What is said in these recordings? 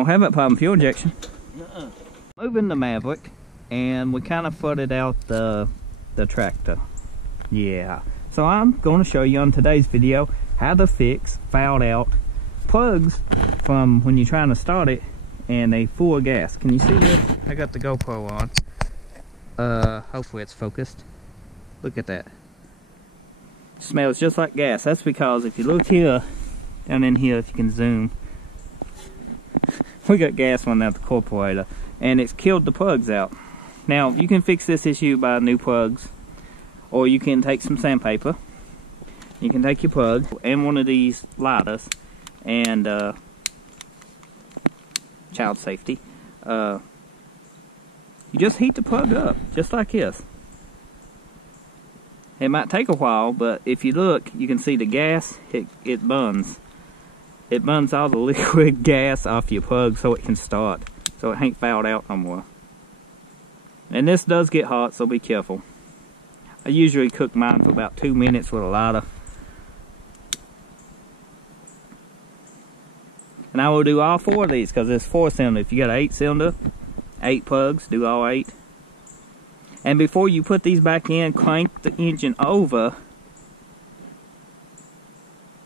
Won't have that problem, fuel injection. Moving the Maverick, and we kind of flooded out the tractor. Yeah. So I'm going to show you on today's video how to fix fouled out plugs from when you're trying to start it and they full of gas. Can you see this? I got the GoPro on. Hopefully it's focused. Look at that. Smells just like gas. That's because if you look here, down in here, if you can zoom, we got gas running out the carburetor, and it's killed the plugs out. Now, you can fix this issue by new plugs, or you can take some sandpaper. You can take your plug and one of these lighters and child safety. You just heat the plug up, just like this. It might take a while, but if you look, you can see the gas, it burns. It burns all the liquid gas off your plug so it can start, so it ain't fouled out no more. And this does get hot, so be careful. I usually cook mine for about 2 minutes with a lighter. And I will do all 4 of these because it's 4-cylinder. If you got an 8-cylinder, 8 plugs, do all 8. And before you put these back in, crank the engine over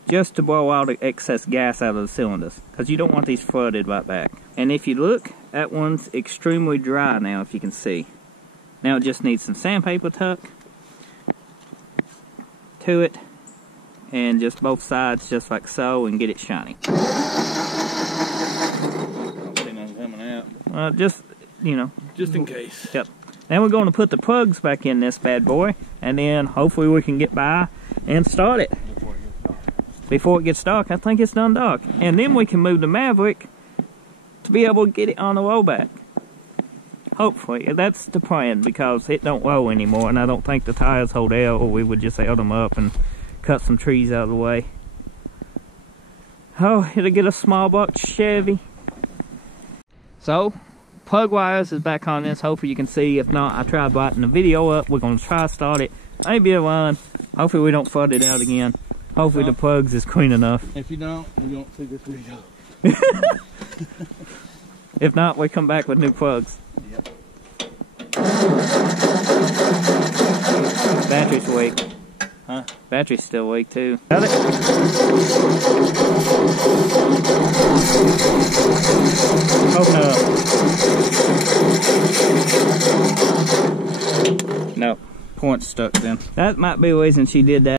just to blow out the excess gas out of the cylinders, because you don't want these flooded right back. And if you look, that one's extremely dry now, if you can see. Now it just needs some sandpaper tuck to it, and just both sides just like so, and get it shiny. Don't see nothing coming out. Just, you know. Just in case. Yep. Now we're going to put the plugs back in this bad boy, and then hopefully we can get by and start it. Before it gets dark. I think it's done dark. And then we can move the Maverick to be able to get it on the rollback. Hopefully. That's the plan, because it don't roll anymore, and I don't think the tires hold air, or we would just held them up and cut some trees out of the way. Oh, it'll get a small box Chevy. So, plug wires is back on this. Hopefully you can see. If not, I tried lighting the video up. We're going to try to start it. Maybe a run. Hopefully we don't flood it out again. Hopefully the plugs is clean enough. If you don't, we don't see this video. If not, we come back with new plugs. Yep. Battery's weak. Huh? Battery's still weak too. Got it? Open it up. Nope. Point stuck then. That might be the reason she did that.